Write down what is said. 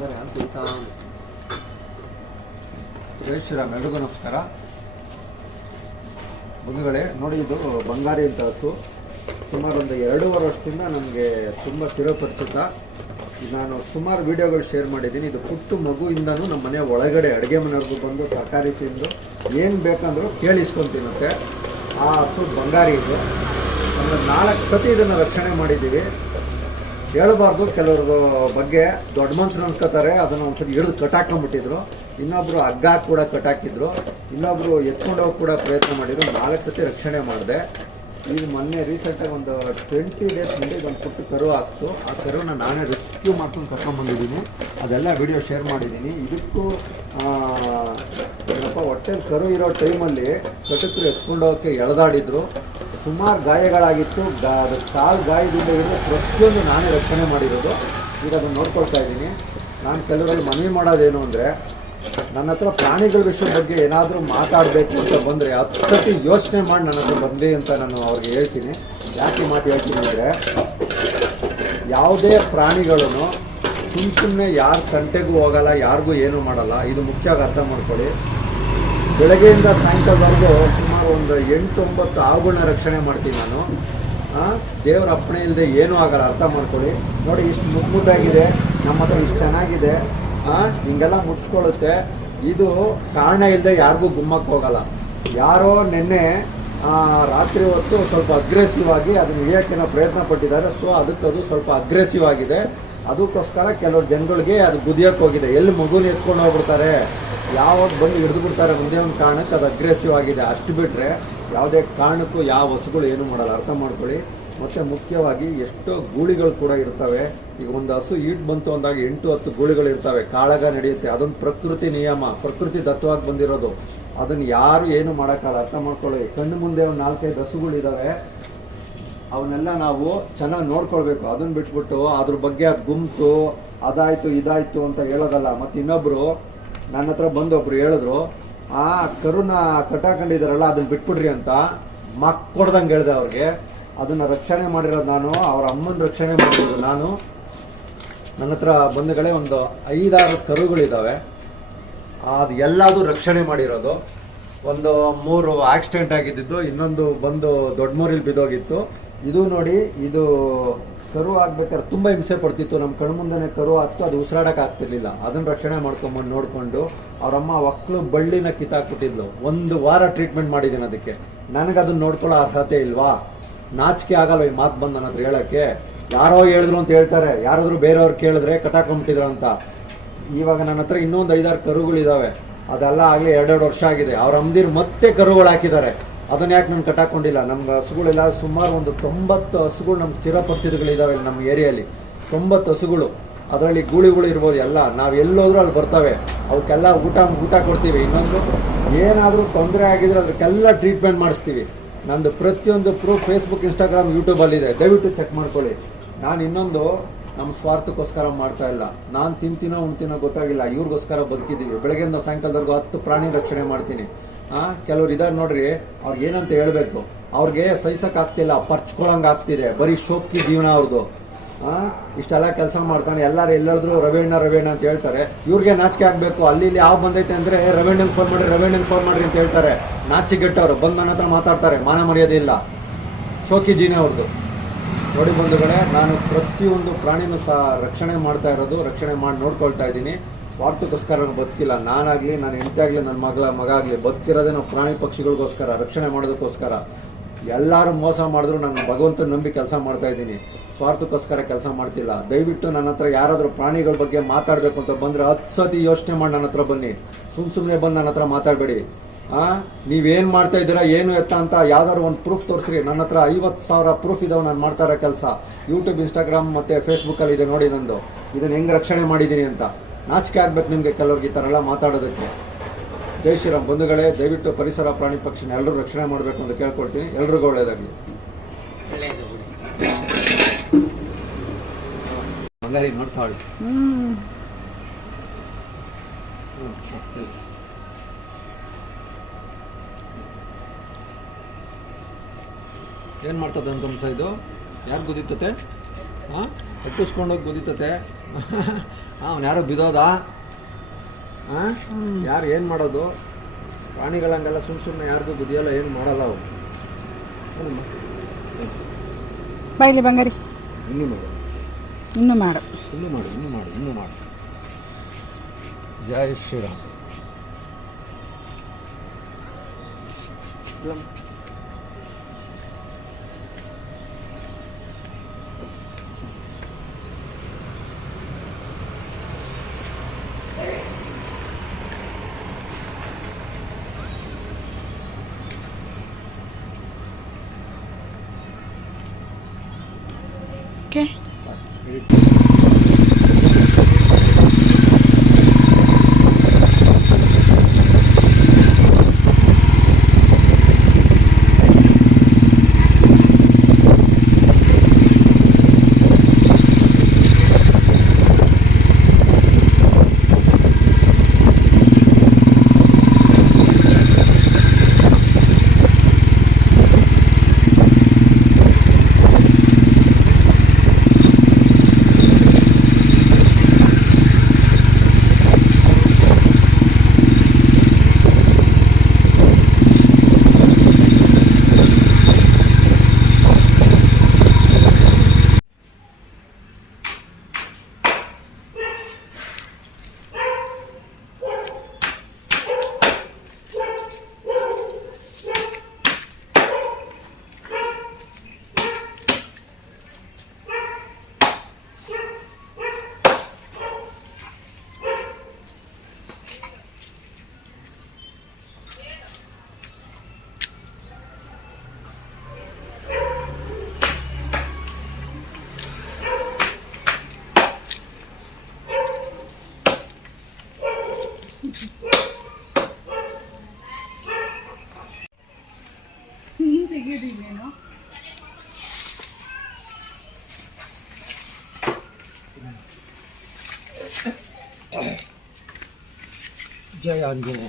ಜೈ ಶ್ರೀರಾಮ್, ಎಲ್ರಿಗೂ ನಮಸ್ಕಾರ. ಬಂಧುಗಳೇ, ನೋಡಿ ಇದು ಬಂಗಾರಿ ಅಂತ ಹಸು. ಸುಮಾರು ಒಂದು 2.5 ವರ್ಷದಿಂದ ನನಗೆ ತುಂಬ ಚಿರಪರಿಚಿತ. ನಾನು ಸುಮಾರು ವೀಡಿಯೋಗಳು ಶೇರ್ ಮಾಡಿದ್ದೀನಿ. ಇದು ಪುಟ್ಟು ಮಗುವಿಂದನೂ ನಮ್ಮ ಮನೆ ಒಳಗಡೆ ಅಡುಗೆ ಮನೆಯವ್ರಿಗೂ ಬಂದು ತರಕಾರಿ ತಿಂದು ಏನು ಬೇಕಂದ್ರೂ ಕೇಳಿಸ್ಕೊಂತಿರುತ್ತೆ. ಆ ಹಸು ಬಂಗಾರಿ ಇದು. ಒಂದು 4 ಸತಿ ಇದನ್ನು ರಕ್ಷಣೆ ಮಾಡಿದ್ದೀವಿ. ಹೇಳಬಾರ್ದು, ಕೆಲವ್ರ ಬಗ್ಗೆ ದೊಡ್ಡ ಮನುಷ್ಯರು ಅನ್ಕೋತಾರೆ. ಅದನ್ನು ಒಂದ್ಸರಿ ಹಿಡಿದು ಕಟ್ಟಾಕೊಂಡ್ಬಿಟ್ಟಿದ್ರು. ಇನ್ನೊಬ್ರು ಹಗ್ಗ ಕೂಡ ಕಟ್ಟಾಕಿದ್ರು. ಇನ್ನೊಬ್ರು ಎತ್ಕೊಂಡೋಗಿ ಕೂಡ ಪ್ರಯತ್ನ ಮಾಡಿದ್ರು. 4 ಸತಿ ರಕ್ಷಣೆ ಮಾಡಿದೆ. ಈಗ ಮೊನ್ನೆ ರೀಸೆಂಟಾಗಿ ಒಂದು 20 ಡೇಸ್ ಮುಂದೆ ಇದೊಂದು ಪುಟ್ಟು ಕರು ಆಗ್ತು. ಆ ಕರುನ ನಾನೇ ರೆಸ್ಕ್ಯೂ ಮಾಡ್ಕೊಂಡು ಕರ್ಕೊಂಡ್ಬಂದಿದ್ದೀನಿ. ಅದೆಲ್ಲ ವಿಡಿಯೋ ಶೇರ್ ಮಾಡಿದ್ದೀನಿ. ಇದಕ್ಕೂ ಏನಪ್ಪ, ಹೊಟ್ಟೆಲಿ ಕರು ಇರೋ ಟೈಮಲ್ಲಿ ಕಟಕರು ಎತ್ಕೊಂಡೋಗಕ್ಕೆ ಎಳೆದಾಡಿದ್ರು. ಸುಮಾರು ಗಾಯಗಳಾಗಿತ್ತು. ಕಾಲು ಗಾಯದಿಂದ ಇರೋ ಪ್ರತಿಯೊಂದು ನಾನೇ ರಕ್ಷಣೆ ಮಾಡಿರೋದು. ಈಗ ಅದನ್ನು ನೋಡ್ಕೊಳ್ತಾ ಇದ್ದೀನಿ. ನಾನು ಕೆಲವರಲ್ಲಿ ಮನವಿ ಮಾಡೋದೇನು ಅಂದರೆ, ನನ್ನ ಹತ್ರ ಪ್ರಾಣಿಗಳ ವಿಷಯದ ಬಗ್ಗೆ ಏನಾದರೂ ಮಾತಾಡಬೇಕು ಅಂತ ಬಂದರೆ 10 ಸತಿ ಯೋಚನೆ ಮಾಡಿ ನನ್ನ ಹತ್ರ ಬರಲಿ ಅಂತ ನಾನು ಅವ್ರಿಗೆ ಹೇಳ್ತೀನಿ. ಯಾಕೆ ಮಾತು ಹೇಳ್ತೀನಿ ಅಂದರೆ, ಯಾವುದೇ ಪ್ರಾಣಿಗಳನ್ನು ಸುಮ್ಮನೆ ಯಾರ ತಂಟೆಗೂ ಹೋಗಲ್ಲ, ಯಾರಿಗೂ ಏನೂ ಮಾಡಲ್ಲ. ಇದು ಮುಖ್ಯವಾಗಿ ಅರ್ಥ ಮಾಡ್ಕೊಳ್ಳಿ. ಬೆಳಗ್ಗೆಯಿಂದ ಸಾಯಂಕಾಲದವರೆಗೂ ಸುಮಾರು ಒಂದು 8-9 ಆವುಗಳನ್ನ ರಕ್ಷಣೆ ಮಾಡ್ತೀನಿ ನಾನು. ದೇವರ ಅಪ್ಪಣೆ ಇಲ್ಲದೆ ಏನೂ ಆಗಲ್ಲ, ಅರ್ಥ ಮಾಡ್ಕೊಳ್ಳಿ. ನೋಡಿ, ಇಷ್ಟು ಮುದ್ದಾಗಿದೆ, ನಮ್ಮ ಹತ್ರ ಇಷ್ಟು ಚೆನ್ನಾಗಿದೆ. ಹಿಂಗೆಲ್ಲ ಮುಟ್ಸ್ಕೊಳ್ಳುತ್ತೆ. ಇದು ಕಾರಣ ಇಲ್ಲದೆ ಯಾರಿಗೂ ಗುಮ್ಮಕ್ಕೆ ಹೋಗಲ್ಲ. ಯಾರೋ ನಿನ್ನೆ ರಾತ್ರಿ ಹೊತ್ತು ಸ್ವಲ್ಪ ಅಗ್ರೆಸಿವ್ ಆಗಿ ಅದನ್ನು ಹಿಡಿಯೋಕ್ಕೆ ಪ್ರಯತ್ನ ಪಟ್ಟಿದ್ದಾರೆ. ಸೊ ಅದಕ್ಕದು ಸ್ವಲ್ಪ ಅಗ್ರೆಸಿವ್ ಆಗಿದೆ. ಅದಕ್ಕೋಸ್ಕರ ಕೆಲವ್ರು ಜನಗಳಿಗೆ ಅದು ಗುದಿಯೋಕ್ಕೆ ಹೋಗಿದೆ. ಎಲ್ಲಿ ಮಗುನ ಎತ್ಕೊಂಡು ಹೋಗ್ಬಿಡ್ತಾರೆ, ಯಾವಾಗ ಬಂದು ಹಿಡಿದು ಬಿಡ್ತಾರೆ ಮುಂದೆ ಒಂದು ಕಾರಣಕ್ಕೆ ಅದು ಅಗ್ರೆಸಿವ್ ಆಗಿದೆ. ಅಷ್ಟು ಬಿಟ್ಟರೆ ಯಾವುದೇ ಕಾರಣಕ್ಕೂ ಯಾವ ಹಸುಗಳು ಏನೂ ಮಾಡಲ್ಲ, ಅರ್ಥ ಮಾಡ್ಕೊಳ್ಳಿ. ಮತ್ತು ಮುಖ್ಯವಾಗಿ ಎಷ್ಟೋ ಗೂಳಿಗಳು ಕೂಡ ಇರ್ತವೆ. ಈಗ ಒಂದು ಹಸು ಈಟ್ ಬಂತು ಅಂದಾಗ 8-10 ಗೂಳಿಗಳು ಇರ್ತವೆ. ಕಾಳಗ ನಡೆಯುತ್ತೆ. ಅದೊಂದು ಪ್ರಕೃತಿ ನಿಯಮ, ಪ್ರಕೃತಿ ದತ್ತವಾಗಿ ಬಂದಿರೋದು. ಅದನ್ನು ಯಾರು ಏನು ಮಾಡೋಕ್ಕಲ್ಲ, ಅರ್ಥ ಮಾಡ್ಕೊಳ್ಳಿ. ಕಣ್ಣು ಮುಂದೆ ಒಂದು 4-5 ಹಸುಗಳಿದ್ದಾವೆ. ಅವನ್ನೆಲ್ಲ ನಾವು ಚೆನ್ನಾಗಿ ನೋಡ್ಕೊಳ್ಬೇಕು. ಅದನ್ನು ಬಿಟ್ಬಿಟ್ಟು ಅದ್ರ ಬಗ್ಗೆ ಅದು ಗುಂಪು ಅದಾಯಿತು ಇದಾಯಿತು ಅಂತ ಹೇಳೋದಲ್ಲ. ಮತ್ತು ಇನ್ನೊಬ್ಬರು ನನ್ನ ಹತ್ರ ಬಂದೊಬ್ರು ಹೇಳಿದ್ರು, ಆ ಕರುನ ಕಟ್ಟಾಕೊಂಡಿದ್ದಾರಲ್ಲ ಅದನ್ನು ಬಿಟ್ಬಿಡ್ರಿ ಅಂತ. ಮಕ್ಕೊಡ್ದಂಗೆ ಹೇಳಿದೆ ಅವ್ರಿಗೆ. ಅದನ್ನು ರಕ್ಷಣೆ ಮಾಡಿರೋದು ನಾನು, ಅವ್ರ ಅಮ್ಮನ ರಕ್ಷಣೆ ಮಾಡಿರೋದು ನಾನು. ನನ್ನ ಹತ್ರ ಬಂಧುಗಳೇ ಒಂದು 5-6 ಕರುಗಳಿದ್ದಾವೆ. ಅದು ಎಲ್ಲದೂ ರಕ್ಷಣೆ ಮಾಡಿರೋದು. ಒಂದು 3 ಆಕ್ಸಿಡೆಂಟ್ ಆಗಿದ್ದು, ಇನ್ನೊಂದು ಬಂದು ದೊಡ್ಡಮೂರಿಲಿ ಬಿದ್ದೋಗಿತ್ತು. ಇದು ನೋಡಿ, ಇದು ಕರು ಆಗ್ಬೇಕಾದ್ರೆ ತುಂಬ ಹಿಂಸೆ ಪಡ್ತಿತ್ತು. ನಮ್ಮ ಕಣ್ಣು ಮುಂದೆನೇ ಕರು ಆಗ್ತು. ಅದು ಉಸಿರಾಡಕ್ಕೆ ಆಗ್ತಿರ್ಲಿಲ್ಲ. ಅದನ್ನು ರಕ್ಷಣೆ ಮಾಡ್ಕೊಂಬಂದು ನೋಡಿಕೊಂಡು ಅವರಮ್ಮ ಒಕ್ಕಲು ಬಳ್ಳಿನ ಕಿತ್ತಾಕ್ಬಿಟ್ಟಿದ್ಲು. 1 ವಾರ ಟ್ರೀಟ್ಮೆಂಟ್ ಮಾಡಿದ್ದೀನಿ ಅದಕ್ಕೆ. ನನಗೆ ಅದನ್ನು ನೋಡ್ಕೊಳ್ಳೋ ಅರ್ಹತೆ ಇಲ್ವಾ? ನಾಚಿಕೆ ಆಗಲ್ವ ಈ ಮಾತು ಬಂದು ನನ್ನ ಹತ್ರ ಹೇಳೋಕ್ಕೆ? ಯಾರೋ ಹೇಳಿದ್ರು ಅಂತ ಹೇಳ್ತಾರೆ, ಯಾರಾದರೂ ಬೇರೆಯವ್ರು ಕೇಳಿದ್ರೆ ಕಟ್ಟಾಕೊಂಡ್ಬಿಟ್ಟಿದ್ರು ಅಂತ. ಇವಾಗ ನನ್ನ ಹತ್ರ ಇನ್ನೊಂದು 5-6 ಕರುಗಳಿದ್ದಾವೆ. ಅದೆಲ್ಲ ಆಗಲಿ 2 ವರ್ಷ ಆಗಿದೆ. ಅವ್ರ ಅಮ್ಮದಿರು ಮತ್ತೆ ಕರುಗಳು ಹಾಕಿದ್ದಾರೆ. ಅದನ್ನು ಯಾಕೆ ನಾನು ಕಟ್ಟಾಕೊಂಡಿಲ್ಲ? ನಮ್ಮ ಹಸುಗಳೆಲ್ಲ ಸುಮಾರು ಒಂದು 90 ಹಸುಗಳು ನಮ್ಮ ಚಿರಪರಿಚಿತಗಳಿದ್ದಾವೆ ನಮ್ಮ ಏರಿಯಲ್ಲಿ. 90 ಹಸುಗಳು. ಅದರಲ್ಲಿ ಗೂಳಿಗಳು ಇರ್ಬೋದು ಎಲ್ಲ. ನಾವು ಎಲ್ಲೋದ್ರೂ ಅಲ್ಲಿ ಬರ್ತವೆ. ಅವಕ್ಕೆಲ್ಲ ಊಟ ಕೊಡ್ತೀವಿ. ಇನ್ನೊಂದು ಏನಾದರೂ ತೊಂದರೆ ಆಗಿದ್ರೆ ಅದಕ್ಕೆಲ್ಲ ಟ್ರೀಟ್ಮೆಂಟ್ ಮಾಡಿಸ್ತೀವಿ. ನಂದು ಪ್ರತಿಯೊಂದು ಪ್ರೂಫ್ ಫೇಸ್ಬುಕ್, ಇನ್ಸ್ಟಾಗ್ರಾಮ್, ಯೂಟ್ಯೂಬಲ್ಲಿದೆ. ದಯವಿಟ್ಟು ಚೆಕ್ ಮಾಡ್ಕೊಳ್ಳಿ. ನಾನು ಇನ್ನೊಂದು ನಮ್ಮ ಸ್ವಾರ್ಥಕ್ಕೋಸ್ಕರ ಮಾಡ್ತಾ ಇಲ್ಲ. ನಾನು ತಿಂತೀನೋ ಉಣ್ತೀನೋ ಗೊತ್ತಾಗಿಲ್ಲ, ಇವ್ರಿಗೋಸ್ಕರ ಬದುಕಿದ್ದೀವಿ. ಬೆಳಗ್ಗೆಯಿಂದ ಸಾಯಂಕಾಲದವರೆಗೂ 10 ಪ್ರಾಣಿ ರಕ್ಷಣೆ ಮಾಡ್ತೀನಿ. ಕೆಲವ್ರು ಇದ್ದಾರೆ ನೋಡ್ರಿ, ಅವ್ರಿಗೆ ಏನಂತ ಹೇಳಬೇಕು, ಅವ್ರಿಗೆ ಸಹಿಸೋಕ್ಕಾಗ್ತಿಲ್ಲ, ಪರ್ಚ್ಕೊಳಂಗೆ ಆಗ್ತಿದೆ. ಬರೀ ಶೋಕಿ ಜೀವನ ಅವ್ರದ್ದು. ಇಷ್ಟೆಲ್ಲ ಕೆಲಸ ಮಾಡ್ತಾನೆ. ಎಲ್ಲರೂ ಎಲ್ಲಾದ್ರೂ ರವೇಣ್ಣ ಅಂತ ಹೇಳ್ತಾರೆ. ಇವ್ರಿಗೆ ನಾಚಿಕೆ ಆಗಬೇಕು. ಅಲ್ಲಿ ಯಾವ ಬಂದೈತೆ ಅಂದರೆ ರವೇಣ್ಣಂಗೆ ಫೋನ್ ಮಾಡಿರಿ ಅಂತ ಹೇಳ್ತಾರೆ. ನಾಚಿಗೆಟ್ಟವ್ರು ಬಂದು ನನ್ನ ಹತ್ರ ಮಾತಾಡ್ತಾರೆ. ಮಾನ ಮರ್ಯಾದೆ ಇಲ್ಲ. ಶೋಕಿ ಜೀವನ ಅವ್ರದ್ದು. ನೋಡಿ ಬಂಧುಗಳೇ, ನಾನು ಪ್ರತಿಯೊಂದು ಪ್ರಾಣಿನೂ ಸಹ ರಕ್ಷಣೆ ಮಾಡ್ತಾ ಇರೋದು, ರಕ್ಷಣೆ ಮಾಡಿ ನೋಡ್ಕೊಳ್ತಾ ಇದ್ದೀನಿ. ಸ್ವಾರ್ಥಕ್ಕೋಸ್ಕರ ಬದುಕಿಲ್ಲ. ನಾನಾಗಲಿ, ನನ್ನ ಹೆಂಡತಿ ಆಗಲಿ, ನನ್ನ ಮಗ ಆಗಲಿ ಬದುಕಿರೋದೇ ನಾವು ಪ್ರಾಣಿ ಪಕ್ಷಿಗಳಿಗೋಸ್ಕರ, ರಕ್ಷಣೆ ಮಾಡೋದಕ್ಕೋಸ್ಕರ. ಎಲ್ಲರೂ ಮೋಸ ಮಾಡಿದ್ರು ನಾನು ಭಗವಂತನ ನಂಬಿ ಕೆಲಸ ಮಾಡ್ತಾ ಇದ್ದೀನಿ. ಸ್ವಾರ್ಥಕ್ಕೋಸ್ಕರ ಕೆಲಸ ಮಾಡ್ತಿಲ್ಲ. ದಯವಿಟ್ಟು ನನ್ನ ಹತ್ರ ಯಾರಾದರೂ ಪ್ರಾಣಿಗಳ ಬಗ್ಗೆ ಮಾತಾಡಬೇಕು ಅಂತ ಬಂದರೆ 10 ಸತಿ ಯೋಚನೆ ಮಾಡಿ ನನ್ನ ಹತ್ರ ಬನ್ನಿ. ಸುಮ್ಮನೆ ಬಂದು ನನ್ನ ಹತ್ರ ಮಾತಾಡಬೇಡಿ. ನೀವೇನು ಮಾಡ್ತಾ ಇದ್ದೀರಾ, ಏನು ಎತ್ತ ಅಂತ ಯಾವ್ದಾದ್ರು ಒಂದು ಪ್ರೂಫ್ ತೋರಿಸ್ರಿ. ನನ್ನ ಹತ್ರ 50,000 ಪ್ರೂಫ್ ಇದಾವೆ ನಾನು ಮಾಡ್ತಾ ಇರೋ ಕೆಲಸ. ಯೂಟ್ಯೂಬ್, ಇನ್ಸ್ಟಾಗ್ರಾಮ್ ಮತ್ತು ಫೇಸ್ಬುಕ್ಕಲ್ಲಿ ಇದೆ ನೋಡಿ ನಂದು. ಇದನ್ನು ಹೆಂಗೆ ರಕ್ಷಣೆ ಮಾಡಿದ್ದೀನಿ ಅಂತ. ನಾಚಿಕೆ ಆಗ್ಬೇಕು ನಿಮಗೆ ಕೆಲವ್ರಿಗೆ ಈ ಥರ ಎಲ್ಲ ಮಾತಾಡೋದಕ್ಕೆ. ಜೈ ಶ್ರೀರಾಮ್ ಬಂಧುಗಳೇ, ದಯವಿಟ್ಟು ಪರಿಸರ, ಪ್ರಾಣಿ, ಪಕ್ಷಿನ ಎಲ್ಲರೂ ರಕ್ಷಣೆ ಮಾಡಬೇಕು ಅಂತ ಕೇಳ್ಕೊಳ್ತೀನಿ. ಎಲ್ರಿಗೂ ಒಳ್ಳೆಯದಾಗಲಿ. ಬಂಗಾರಿ ನೋಡ್ತಾಳೆ. ಏನು ಮಾಡ್ತದೆ ಅನ್ಕೊಂಸ ಇದು? ಯಾರು ಗೊತ್ತಿತ್ತತೆ? ಹಾಂ ಎಕ್ಕಿಸ್ಕೊಂಡೋಗಿ ಗುದಿತತೆ. ಅವ್ನು ಯಾರೋ ಬಿದ್ದೋದ. ಹಾಂ, ಯಾರು ಏನು ಮಾಡೋದು? ಪ್ರಾಣಿಗಳಂಗೆಲ್ಲ ಸುಮ್ಮನೆ ಯಾರಿಗೂ ಗುದಿಯಲ್ಲ, ಏನು ಮಾಡಲ್ಲ ಅವು. ಬಾಯ್ಲಿ ಬಂಗಾರಿ, ಇನ್ನೂ ಮಾಡು, ಇನ್ನೂ ಮಾಡು, ಇನ್ನೂ ಮಾಡು, ಇನ್ನೂ ಮಾಡು, ಇನ್ನೂ ಮಾಡು. ಜೈ ಶ್ರೀರಾಮ್. ಓಕೆ. ತೆಗೆಯೋದಿಲ್ಲೇನೋ. ಜಯ ಆಂಜನೇಯ.